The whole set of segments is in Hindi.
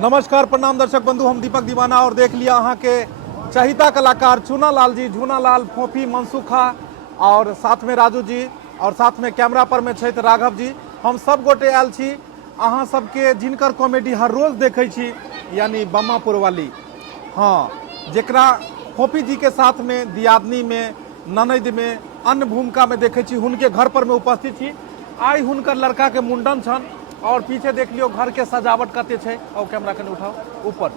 नमस्कार प्रणाम दर्शक बंधु, हम दीपक दीवाना और देख लिया अहाँ के चहिता कलाकार चूनालाल जी, झूनालाल, फोफी, मनसुखा और साथ में राजू जी और साथ में कैमरा पर में छथि राघव जी। हम सब गोटे आयल छी अहाँ सबके जिनकर कॉमेडी हर रोज देखे छी, यानी बम्मापुर वाली। हाँ, जेकरा फोफी जी के साथ में दियादनी में, ननद में, अन्य भूमिका में देखे छी, हुनके घर पर में उपस्थित छी। आई हुनकर लड़का के मुंडन छन और पीछे देख लियो घर के सजावट कते छै। और कैमरा कने उठाओ ऊपर,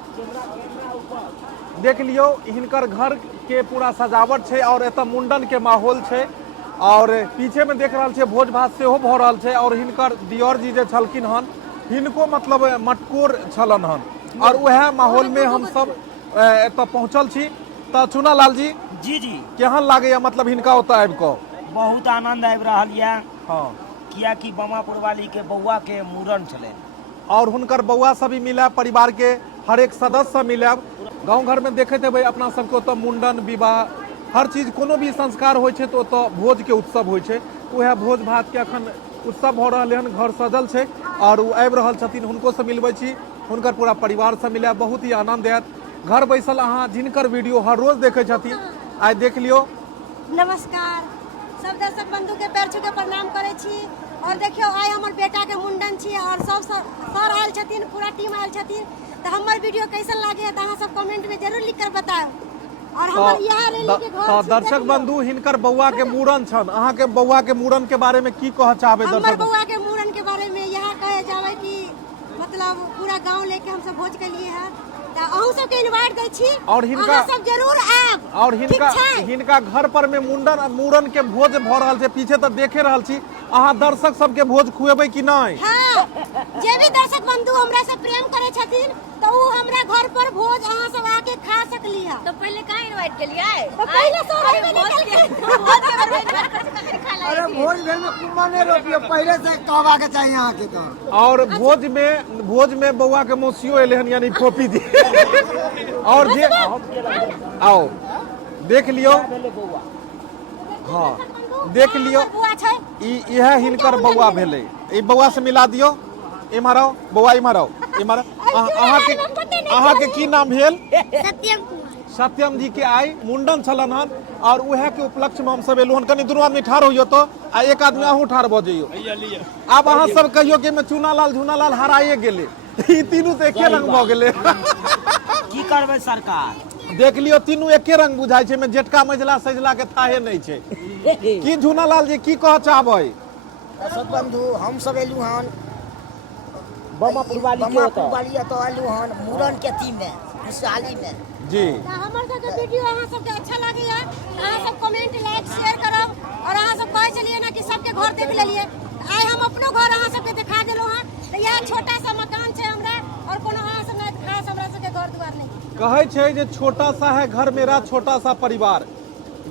देख लियो हिनकर घर के पूरा सजावट छै और एत मुंडन के माहौल छै। और पीछे में देख रहा छे भोज भात सेहो भ रहल छै और हिनकर दियोर जी जे छलखिन हन, हिनको मतलब मटकोर छलन हन और वह माहौल में हम सब एत पहुंचल छी। तो चूनालाल जी जी जी केहन लागैया, मतलब हिनका ओतऽ आबि कऽ? बहुत आनंद आबि रहल यऽ। हाँ, कियाकि बम्मापुर वाली के बौआ के मूड़न छलै और हुनकर बौआ सब भी मिला, परिवार के हर एक सदस्य मिला। गांव घर में देखते हेबै अपना सबके ओतऽ मुंडन, विवाह, हर चीज कोनो भी संस्कार होइ छै तो ओतऽ भोज के उत्सव होइ छै। वह भोज भात के अखन उत्सव भ रहलै हन, घर सजल छै और वो आबि रहल छथिन, हुनको से मिलबै छी, हुनकर पूरा परिवार से मिला। बहुत ही आनंद आयत घर बैसल अहाँ जिनकर वीडियो हर रोज देखे छथिन, आइ देख लियो। नमस्कार, सब दर्शक बंधु के पैर छू के प्रणाम करे छी। और देखियो आइ हमर बेटा के मुंडन छी और सब सर आयल छथिन, पूरा टीम आयल छथिन। तो हमर वीडियो कैसन लागे त अहाँ सब कमेंट में जरूर लिख कर बताओ। और हमर यहाँ रैली के घर दर्शक बंधु, हिनकर बौआ के मूड़न छन, अहाँ के बौआ के मूड़न के बारे में की कह चाहबे? हमर दर्शक बौआ के मूड़न के बारे में यहाँ कहे जावे कि मतलब पूरा गांव लेके हम सब भोज के लिए है, अहू सबके इनवाइट दै छी और हिनका सब जरूर आएब। और हिनका घर पर में मूड़न के भोज भ रहल छै, पीछे तो देखे रहल छी। अहाँ दर्शक सबके भोज खुएबै कि नहीं? हाँ, जे भी दर्शक बंधु हमरा से प्रेम करे छथिन तो वो हमरा घर पर भोज अहाँ सब आके खा सकली है। तो पहले कहाँ इनवाइट के लिए? तो पहले सोहर में निकल के अरे भोज भेल में कुम्मा नहीं रोपियो, पहले से कहवा के चाहिए यहाँ के तो। और भोज में बौआ के मौसियो एले हन, यानी फोफी जी। और जे आओ देख लियो, हाँ देख लियो, यह हिनकर बौआ भेले। ई बौआ से मिला दियो, इम्हर आओ बौआ, इम्हर आओ, इम्हर अहाँ के की नाम भेल? सत्यम कुमार। सत्यम जी के आई मुंडन छलन हन और उहे के उपलक्ष्य में हम सब एलु हन। कनी दुनू आदमी ठाड़ होइयो तो आ एक आदमी अहूँ ठाड़ भ जइयो। आब अहाँ सब कहियो कि में चूनालाल झूनालाल हराए गेले, ई तीनू तो एके रंग भ गेले। की करबै सरकार? देख लियो तीनू एके रंग बुझाई छै, में जेठका मझला सजला के थाहे नहीं छै। की झूनालाल जी की कह चाहबै? सब बंधु हम सब एलू हन बम्मापुर वाली के तो एलू हन मूड़न के अथी में, खुशहाली में जी। हमर सबके वीडियो अहाँ सबके अच्छा लागे है, अहाँ सब कमेंट, लाइक, शेयर करब और अहाँ सब कहे चलिए ना कि सबके घर देख लेलिए। आइ हम अपनो घर अहाँ सबके दिखा देलो हन। तो यह छोटा सा मकान छै हमरा और कोनो अहाँ सब नहीं खास हमरा सबके घर द्वार नहीं। कहे छै जे छोटा सा है घर मेरा, छोटा सा परिवार।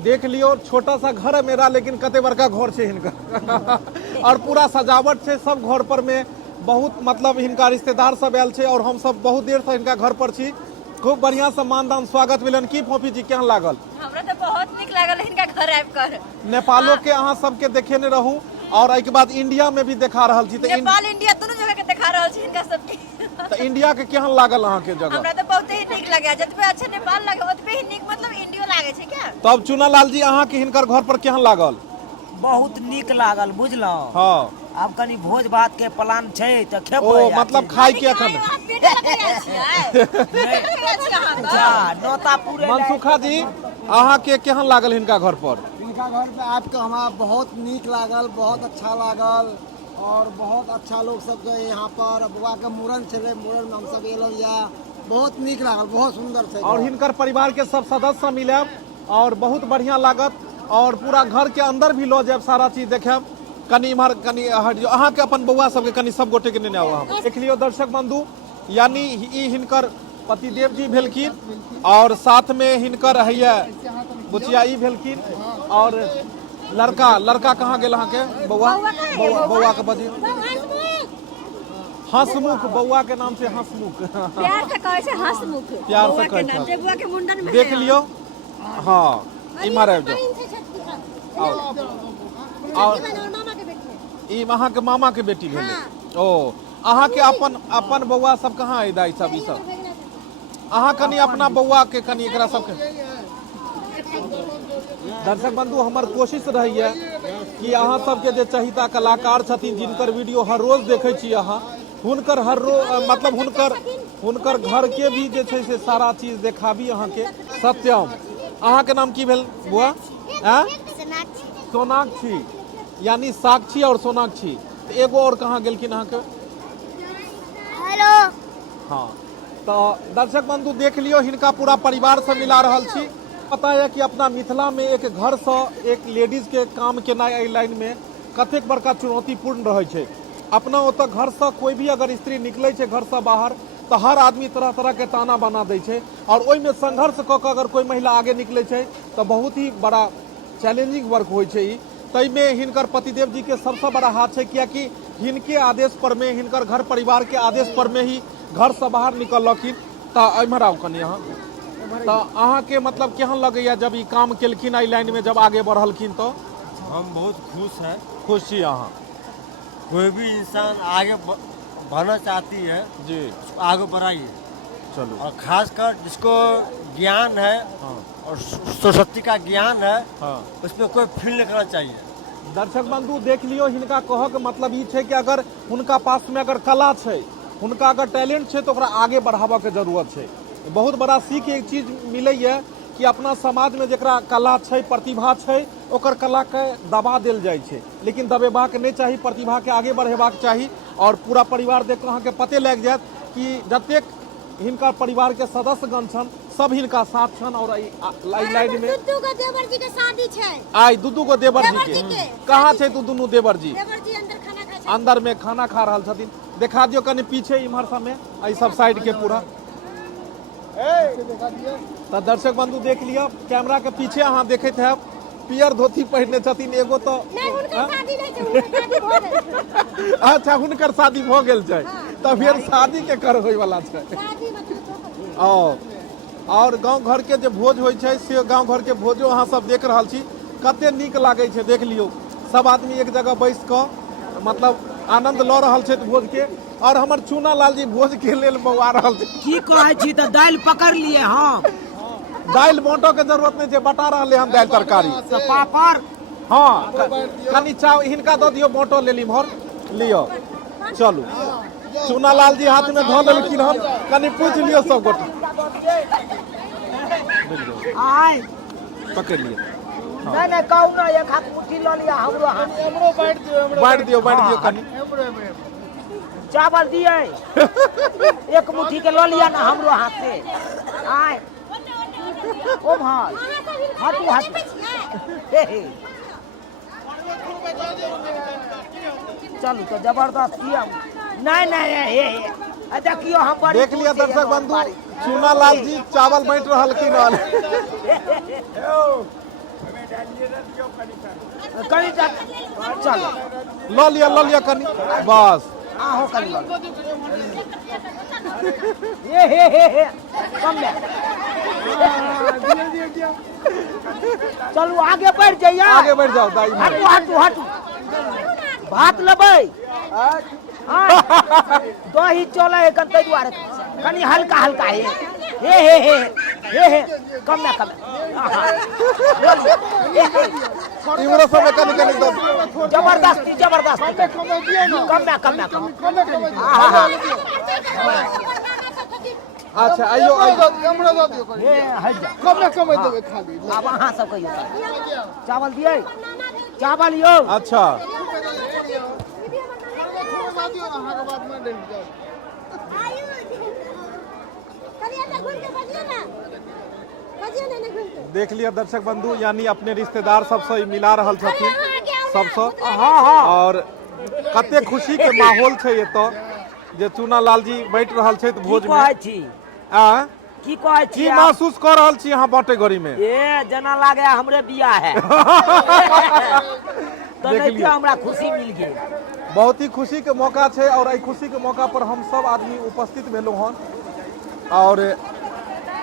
देख लियो छोटा सा घर है मेरा, लेकिन कते बड़का घर छै हिनका। और पूरा सजावट छै सब घर पर में, बहुत मतलब हिनका रिश्तेदार सब आयल छै और हम सब बहुत देर से हिनका घर पर छी। खूब बढ़िया से मानदान स्वागत मिलन। की फोफी जी केहन लागल? हमरा तो बहुत निक लागल इनका घर आबि कर। नेपालो के अहाँ सबके देखेने रहूं और एहि के बाद इंडिया में भी देखा रहल छी। नेपाल इंडिया दोनों जगह के दिखा रहल छी इनका सबके। तो इंडिया के केहन लागल अहाँ के जगह? हमरा तो बहुत ही निक लगे, जतबे अच्छा नेपाल लगे ओतबे ही निक मतलब इंडिया लागे छै क्या? तब चूनालाल जी अहाँ के हिनकर घर पर केहन लागल? बहुत नीक लागल, बुझलौ। हाँ, अब कनी भोज भात के प्लान छै त खेबै। ओ मतलब खाई के अखन नोता पूरे। मनसुखा जी अहाँ के केहन लागल हिनका घर पर? इनका घर पे आपके हमारा बहुत नीक लागल, बहुत अच्छा लागल और बहुत अच्छा लोग सब गए यहाँ पर। बुआ के मूड़न चले, मूड़न में हम सब एलो या बहुत नीक लागल, बहुत सुंदर छै। और हिनकर परिवार के सब सदस्य मिलब और बहुत बढ़िया लागत और पूरा घर के अंदर भी लो जाब, सारा चीज देखब। कनी इम्हर कनी हट जो, अहाँ के अपन बौआ सबके कनी सब गोटे के नेने आउ। देख लियो दर्शक बंधु, यानी ई हिनकर पतिदेव जी भेलखिन और साथ में हिनकर हैया बुचिया ई भेलखिन। और लड़का कहाँ गेल अहाँ के? बौआ के बजी हंसमुख, बौआ के नाम से हंसमुख। प्यार से कहे छै हंसमुख, प्यार से बौआ के नाम कहे से। बौआ के मुंडन में देख लियो। हाँ, इम्हर आबि जाओ। और मामा के बेटी है। ई अहाँ के मामा के बेटी भेलै। ओ अहाँ के अपन बउआ सब कहाँ है दाई सब ई सब अहाँ कनी अपना बउआ के कनी एकरा सबके दर्शक बंधु हमर कोशिश रही है कि अहाँ सबके जे चहिता कलाकार छथिन जिनकर वीडियो हर रोज देखै छी अहाँ हुनकर हर रोज मतलब हुनकर घर के भी जे छै से सारा चीज देखाबी अहाँ के सत्यम। अहाँ के नाम की भेल बुआ? सोनाक्षी यानी साक्षी और सोनाक्षी। एगो और कहाँ गेलखिन अहाँ के? हेलो। हाँ तो दर्शक बंधु देख लियो हिनका पूरा परिवार से मिला रहल छी। पता है कि अपना मिथिला में एक घर से एक लेडीज के काम केना एहि लाइन में कतेक बड़का चुनौतीपूर्ण रहे छै। अपना ओतऽ घर से कोई भी अगर स्त्री निकले छै घर से बाहर तो हर आदमी तरह तरह के ताना बना दै छै और ओहि में संघर्ष कऽ के अगर कोई महिला आगे निकले छै तो बहुत ही बड़ा चैलेंजिंग वर्क होइ छै। तै में हिनकर पतिदेव जी के सबसे बड़ा हाथ है कियाकि हिनके आदेश पर में हिनकर घर परिवार के आदेश पर में ही घर से बाहर निकलखिन। तो एम्हर आउ कनी अहाँ तो अहाँ के मतलब केहन लगैया जब ई काम केलखिन एहि लाइन में जब आगे बढ़लखिन? तो हम बहुत खुश हैं। खुश छी अहाँ? कोई भी इंसान आगे बढ़ना चाहती है जी उसको आगे बढ़ाइए। चलो और खासकर जिसको ज्ञान है हाँ और सरस्वती का ज्ञान है हाँ। उसमें कोई फील नहीं करना चाहिए। दर्शक बंधु देख लियो हिनका कह के मतलब ई छै कि अगर हुनका पास में अगर कला छै हुनका अगर टैलेंट छै तो ओकरा आगे बढ़ावा के जरूरत छै। बहुत बड़ा सीख एक चीज मिलै है कि अपना समाज में जकरा कला छै प्रतिभा छै ओकर कला के दबा देल जाइ छै लेकिन दबेबाक नहीं चाही, प्रतिभा के आगे बढ़ेबाक चाही। और पूरा परिवार देख अहाँ के पते लग जायत कि जतेक हिनका परिवार के सदस्यगण छन सब हिनका साथ छन। और लाइन में दुद्दू को देवर जी के शादी छै। आई दुदू को देवर जी के कहाँ छै? तू दुनू देवर जी देवर जी अंदर खाना खाइ छै। अंदर में खाना खा रहल छथिन। देखा दियो कनी पीछे इम्हर सब में आई सब साइड के पूरा। तो दर्शक बंधु देख लिया कैमरा के पीछे अहाँ देखैत हैब पियर धोती पहिरने छथिन एगो तो नहीं हुनकर शादी नहीं छै, हुनकर शादी भ गेल। अच्छा हुनकर शादी भ गेल छै तो फिर शादी के कर होय वाला छै। शादी मतलब और गांव घर के जे भोज होइ छै से गांव घर के भोजो अहाँ सब देख रहल छी कते नीक लागै छै। देख लियो सब आदमी एक जगह बैस क मतलब आनंद ल रहल छै भोज के। और हमर चूना लाल जी भोज के लेल बौआ रहल छै। की कहै छी तो दाल पकड़ लिए हम। दाल बाँटो के जरूरत नहीं है बटा रहे हम दाल तरकारी तो पापड़ हाँ कनी चाव हिनका दो दियो बाँटो ले ली भर लियो। चलू चूना लाल जी हाथ में धो लेलखिन हम कनी पूछ लियो सब गोटे आय पकड़ लिए नहीं नहीं कहू ना एक हाथ मुट्ठी ल लिया हमरो हाथ बांट दियो कनी चावल दिए एक मुट्ठी के ल लिया ना हमरो हाथ से। आय ओ भाई हाथी हाथी चलू तो जबरदस्त किया। नहीं नहीं देखियो हम बड़ी देख लिया दर्शक बंधु चूना लाल जी चावल बांट रहलखिन कहीं चलो ल लिया कनी बस आहो कर लो हे कम ले चलू आगे बढ़ जाइए। आगे बढ़ जाओ दाई हटू हटू हटू भात लेबै दही चले है कते दुआरे कनी हल्का हल्का हे कम ना कम इमरो सब कनी कनी दो जबरदस्ती जबरदस्ती कम ना अच्छा आइयो हे हट जा कम देबे खाली अब अहाँ सब कहियो चावल दिए चावल यो अच्छा देख लिया दर्शक बंधु यानी अपने रिश्तेदार सबसे मिला रहल छथिन सबसे और कते खुशी के माहौल छै एतो जे चूना लाल जी बैठ रहल छै भोज में आ की कहै छी महसूस कर रहल छी अहाँ बाटे गरी में ए जना लागे हमरे बियाह है तो नहीं हमरा खुशी मिल गई। बहुत ही खुशी के मौका छै और एहि खुशी के मौका पर हम सब आदमी उपस्थित भेलहुँ हन और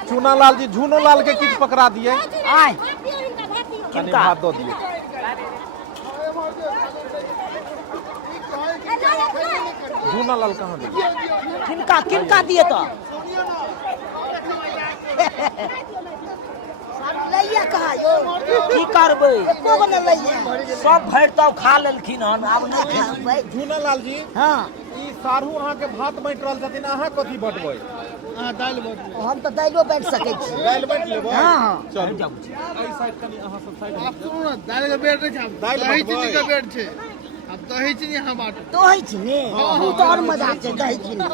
चूना लाल जी झूनो लाल के किछ पकड़ा दिए आय कनी भात दो दिए झूनालाल कहाँ दिए? किनका किनका दिए तो लैया कहा यो की करबै को बने लैया सब भरि तब खा लेलखिन हन आब नहीं खाबै। झूनालाल जी हाँ ई सारू अहाँ के भात बांटि रहल छथिन, अहाँ कथी बटबै? हम तो दाइलो बैठ सकै छी। दालि बांटि लेबै? हाँ हाँ चलू एहि साइड कनी अहाँ सब साइड आप सुनो ना दाल का बेड नहीं छाप दाल दही बटबै। चीनी का बेड छे अब दही चीनी हम बांटो तो है छी ने उ तो और मजा छै दही चीनी।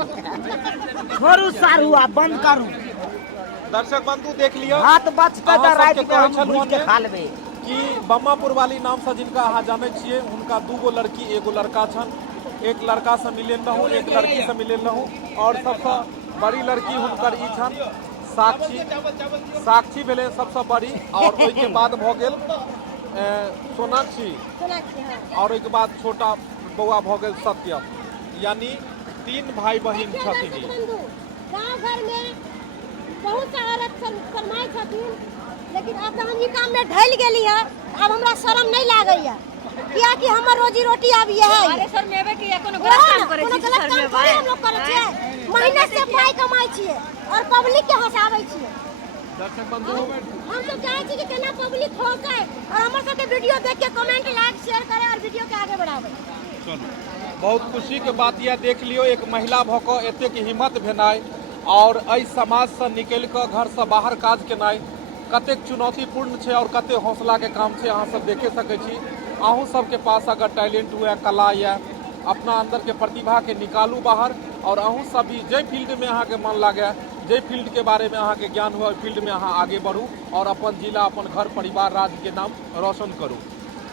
छोड़ू सारू आ बंद करू दर्शक बंधु देख लियो हाथ बचतै अहाँ त सबके राति में कहै हम छलहुँ भूज के हन खा लेबै। कि बम्मापुर वाली नाम से जिनका अहाँ जाने छियै हुनका 2 गो लड़की एगो लड़का छन। एक लड़का से मिलेल रहूँ, एक लड़की से मिलेल रहूँ और सबसे बड़ी लड़की हुनकर ई छन साक्षी। साक्षी भेलै सबसे बड़ी और ओहि के बाद भ गेल सोनाक्षी और ओहि के बाद छोटा बौआ भ गेल सत्यम, यानी 3 भाई बहिन छथिन ई। गाँव घर में बहुत सा औरत शरमाई छथिन, लेकिन अब हम ई काम में ढल गेली है, अब हमरा शर्म नहीं लागैया, किया कि हमर रोजी रोटी अब ये है। अरे सर मेबे कि कोनो गलत काम करे छी सर में भाई हम लोग करे छियै, मेहनत से पाई कमाई छियै और पब्लिक के हंसाबै छियै। दर्शक बंधु हम सब चाहे छी कि केना पब्लिक होके और हमर सब के वीडियो देख के कमेंट लाइक शेयर करे और वीडियो के आगे बढ़ावे। चलू बहुत खुशी के बात यह देख लियो एक महिला भऽ कऽ एतेक हिम्मत भेनाइ और एहि समाज से निकलि कऽ घर से बाहर काज केनाइ कतेक चुनौतीपूर्ण छै और कतेक हौसला के काम छै। अहाँ सब देखे सकै छी। अहूँ सबके पास अगर टैलेंट हुए, कला या अपना अंदर के प्रतिभा के निकालू बाहर और अहूँ सब भी जै फील्ड में अहाँ के मन लागे, जै फील्ड के बारे में अहाँ के ज्ञान हुए, फील्ड में अहाँ आगे बढ़ू और अपन जिला, अपन घर, परिवार, राज्य के नाम रोशन करू।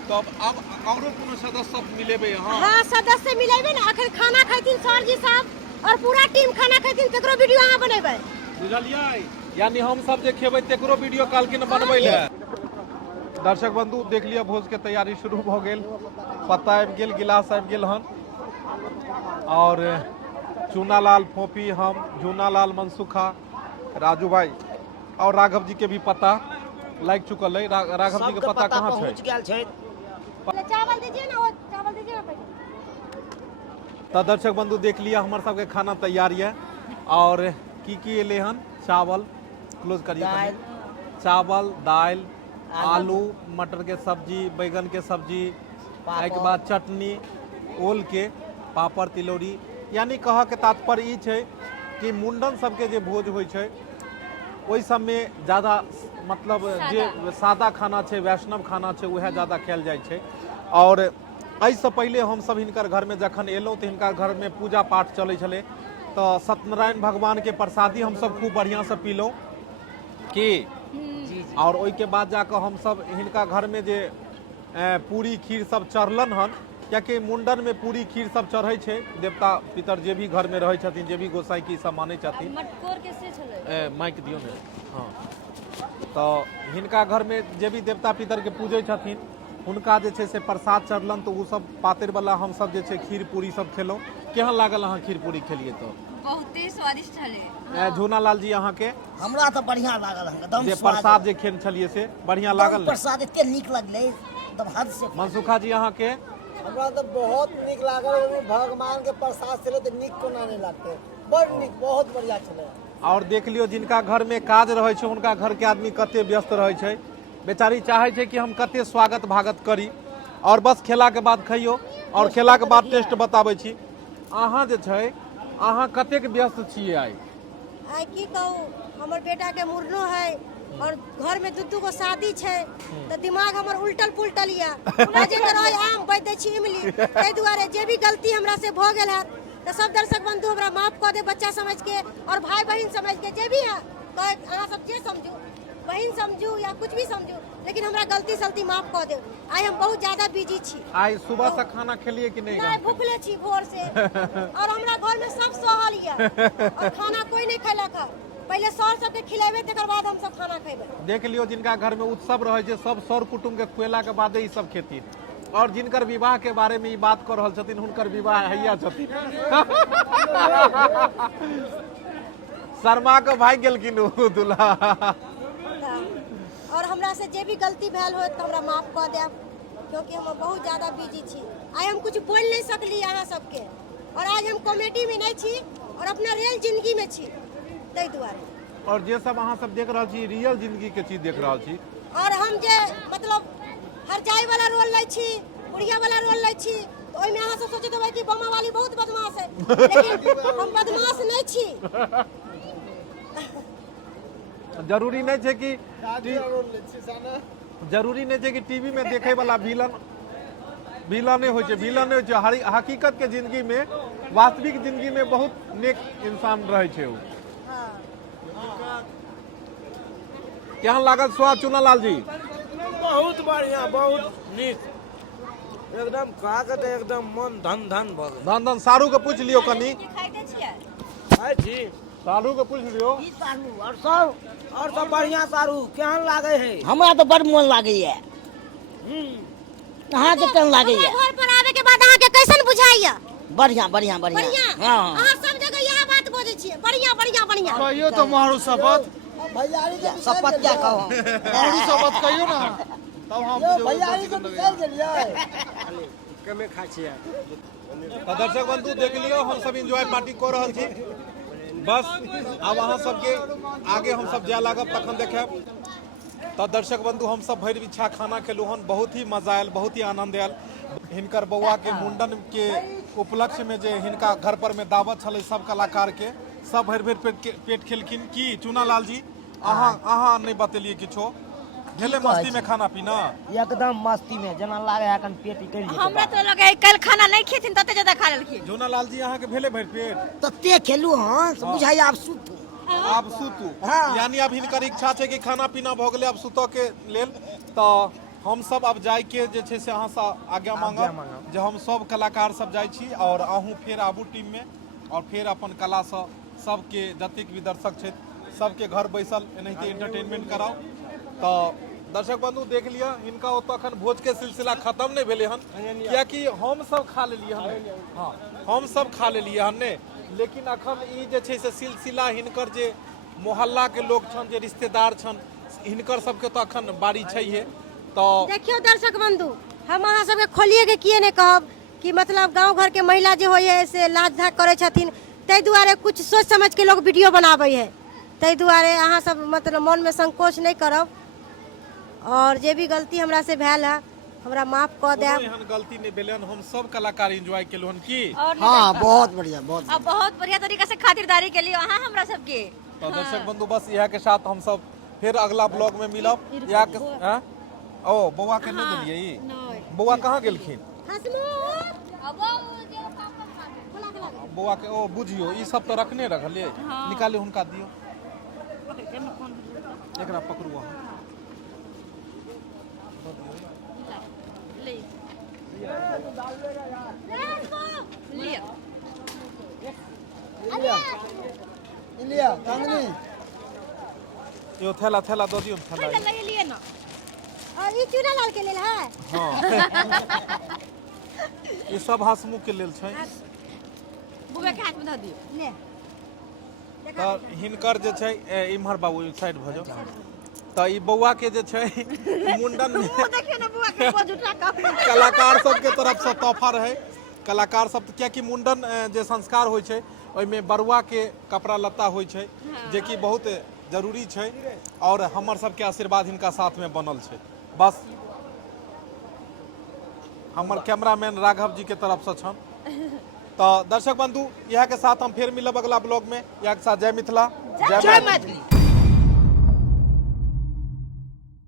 तो अब औरो कोनो सदस्य सब मिलेबे यहाँ? हाँ सदस्य मिलेबे ना, अखन खाना खैथिन सर जी साहब और पूरा टीम खाना खैथिन, केकरो वीडियो अहाँ बनेबै बुझलियै? यानी हम सब जे खेबै तेकरो वीडियो कालखिन बनबै ले। दर्शक बंधु देख लिया भोज के तैयारी शुरू भ गेल, पत्ता आबि गेल, गिलास आबि गेल हन और चूनालाल फोफी, हम झूनालाल मनसुखा, राजू भाई और राघव जी के भी पता लाग चुकल है। राघव जी के पता कहाँ पहुँच छै? गेल छै। चावल दीजिए ना, वो चावल दीजिए ना पहले। तो दर्शक बंधु देख लिया हमार सबके खाना तैयार है और की एले हन चावल क्लोज करिए दाल, चावल, दाल, आलू मटर के सब्जी, बैगन के सब्जी, एक बाद चटनी, ओल के पापड़, तिलौरी। यानी कह के तात्पर्य ई छै कि मुंडन सबके जे भोज होइ छै ओहि सबमे ज़्यादा मतलब जे सादा खाना छै, वैष्णव खाना छै, वह ज़्यादा खायल जाइ छै। और एहिसँ पहिले हमसब हिनकर घरमे जखन एलहुँ तऽ हिनका घरमे पूजा पाठ चलै छलै, तो सत्यनारायण भगवान के प्रसादी हमसब खूब बढ़िया से पीलहुँ की और ओहि के बाद जाकर हमसब हिनका घर में जे पूरी खीर सब चढ़लन हन, कियाकि मुंडन में पूरी खीर सब चढ़ै छै। देवता पितर जे भी घर में रहै छथिन, जे भी गोसाई की सब मानै छथिन, मटकोर के से छले माइक दियो ने। हाँ तो हिनका घर में जे भी देवता पितर के पूजै छथिन हुनका जे छै से प्रसाद चढ़लन, तो उ सब पातरि वाला हमसब जे छै खीर पूरी सब खेलहुँ। केहन लागल अहाँ खीर पूरी खेलिए तो? बहुते स्वादिष्ट छले। झूनालाल जी अहाँ के हमरा तो बढ़िया लागल हन, एकदम जे प्रसाद जे खेन छलिए से बढ़िया लागल ने? प्रसाद एते नीक लगले एकदम हद से। मनसुखा जी अहाँ के? हमरा तो बहुत नीक लागल, ओहिमे भगवान के प्रसाद चले तो नीक कोना नहीं लगते, बड़ नीक, बहुत बढ़िया चले। और देख लियो जिनका घर में काज रहे छै उनका घर के आदमी कते व्यस्त रहे छै, बेचारी चाहे छै कि हम कते स्वागत भागत करी और बस खेला के बाद खइयो और खेला के बाद टेस्ट बताबै छी। अहाँ जे छै अहाँ कतेक व्यस्त छियै आइ? आइ की कहू, हमर बेटा के मुरनो है और घर में दू गो शादी छै, तो दिमाग हमर उल्टल पुल्टल या जे तरह आम बैठ दै छी इमली। ताहि दुआरे जे भी गलती हमरा से भ गेल है तो सब दर्शक बंधु हमरा माफ कऽ दे, बच्चा समझ के और भाई बहन समझ के, जे भी है अहाँ सब जे समझू, बहन समझू या कुछ भी समझू, लेकिन हमरा गलती सलती माफ कऽ दे। आइ हम बहुत ज्यादा बिजी छी। आई सुबह से खाना खेलिए कि नहीं? नहीं, भूखले छी भोर से और हमरा घर में सब सहल या और खाना कोई नहीं खैलक है। पहले सर सबके खिलेबे, तकर बाद हम सब खाना खेबे। देख लियो जिनका घर में उत्सव रहे छै सब सर कुटुम्ब के खुएला के बादे ई सब खेथिन, और जिनकर विवाह के बारे में ई बात कर रहल छथिन हुनकर विवाह हैया छथिन। शर्मा के भाग गेलखिन उ दुल्हा। और हमरा से जे भी गलती भेल हो तो हमरा माफ कऽ देब, क्योंकि हम बहुत ज्यादा बिजी छी। आइ हम कुछ बोल नहीं सकली अहाँ सबके, और आज हम कॉमेडी में नहीं छी और अपना रियल जिंदगी में छी ताहि दुआरे। और जे सब अहाँ सब देख रहल छी रियल जिंदगी के चीज देख रहल छी। और हम जे मतलब हर जाय वाला रोल लै छी, बुढ़िया वाला रोल लै छी, तो ओइमे अहाँ सब सोचैत होबै कि बम्मा वाली बहुत बदमाश है, लेकिन हम बदमाश नहीं छी। जरूरी नहीं है कि जरूरी नहीं है कि टीवी में देखे वाला विलन नहीं हो छै, विलन नहीं हो छै। हकीकत के जिंदगी में, वास्तविक जिंदगी में बहुत नेक इंसान रहे छै। केहन लागल स्वाद चुनालाल जी? बहुत बढ़िया, बहुत नीक, एकदम खा के तो एकदम मन धन धन भ गेल। धन धन। सारू के पूछ लियो कनी, खाइते छियै है जी सारू के पूछ लियो। ई सारू और सब बढ़िया। सारू केहन लागे है? हमरा तो बड़ मन लागैया। अहाँ के केहन लागैया? घर पर आवे के बाद अहाँ के कैसन बुझाइया? बढ़िया बढ़िया बढ़िया। बढ़िया। हाँ अहाँ सब जगह यह बात बोलै छियै, बढ़िया बढ़िया बढ़िया। कहियो तो मारू शपथ, भैयारी के शपथ क्या कहो? मारू शपथ कहियो ना, तब हम भैयारी के निकल गेलियै। कमे खा छियै। तो दर्शक बंधु देख लियो, हम सब एंजॉय पार्टी कर रहल छी। बस अब अहाँ सबके आगे हम सब जाय लागब तखन देखब। तो दर्शक बंधु हम सब भरि इच्छा खाना खेलू हन, बहुत ही मजा आयल, बहुत ही आनंद आयल। हिनकर बौआ के मुंडन के उपलक्ष्य में जे हिनका घर पर में दावत छलै सब कलाकार के, सब भरि भरि पेट खेलखिन। की चुनालाल जी अहाँ नहीं बतेलिए किछो? भेले मस्ती में खाना पीना? एकदम मस्ती में, जना लागे है कन पेट निकल जेतै। हमरा तो लगे है कल खाना नहीं खेथिन तते ज्यादा खा लेलखिन। चुनालाल जी अहाँ के भेले भरि पेट? तते खेलू हँ, बुझाइ आब सुतू। आप सुतू, यानी अब हिनकर इच्छा छै कि खाना पीना भ गेलै, अब सुतऽ के लेल। तो हम सब अब जाय के जे छै से अहाँ से आज्ञा मांगब जे हम सब कलाकार सब जाय छी और अहूँ फेर आबू टीम में और फेर अपन कला से सबके जतेक भी दर्शक छै सबके घर बैसल एनाहिते एंटरटेनमेंट कराओ। तो दर्शक बंधु देख लिया, इनका ओतऽ अखन भोज के सिलसिला खत्म नहीं भेले हन, कियाकि हम सब खा लेलिए हन। हाँ, हम सब खा लेलिए हन ने, लेकिन अखन ई जे छै से सिलसिला हिनकर जे मोहल्ला के लोग छन, जे रिश्तेदार छन, हिनकर सबके तो अखन बारी छैहे। तो देखियो दर्शक बंधु, हम अहाँ सबके खोलिए के किए नहीं कहब कि मतलब गांव घर के महिला जे होइए से लाज धाक करे छथिन, ताहि दुआरे कुछ सोच समझ के लोग वीडियो बनाबै है। ताहि दुआरे अहाँ सब मतलब मन में संकोच नहीं करब, और जे भी गलती हमरा से भेल है हमरा माफ कऽ देब। एहन गलती नहीं भेले हन, हम सब कलाकार एंजॉय केलु हन। की हाँ बहुत बढ़िया, बहुत अब बहुत बढ़िया तरीका से खातिरदारी के लिए अहाँ हमरा सबके। तो दर्शक बंधु बस यह के साथ हम सब फिर अगला ब्लॉग में मिलब। या के ओ बौआ के नहीं देलिए, ई बौआ कहाँ गेलखिन? बौआ के ओ बुझियो ई सब तो रखने रखलिए, निकाले हुनका दियो, एकरा पकड़ू अहाँ। लिया चांदनी यो थैला थैला दो दियो, थैला लिए ना और ई चुनालाल के लेल है। हाँ ये सब हसमुख के लेल छै। बुबे के हाथ में धऽ दियो। ले तो हिनकर जे छै इम्हर बाबू साइड भ जाओ। तो ई बौआ के जे छै मुंडन में देखियो ना बुआ के बोझ उठा के कलाकार सब के तरफ से तोहफा रहे। कलाकार सब क्या कि मुंडन जे संस्कार होय छै ओइमे बरुआ के कपड़ा लत्ता होय छै, जे कि बहुत जरूरी छै, और हमर सबके आशीर्वाद हिनका साथ में बनल छै। बस हमर कैमरामैन राघव जी के तरफ से छन। तो दर्शक बंधु यह के साथ हम फिर मिलब अगला ब्लॉग में। यह के साथ जय मिथिला, जय मैथिली।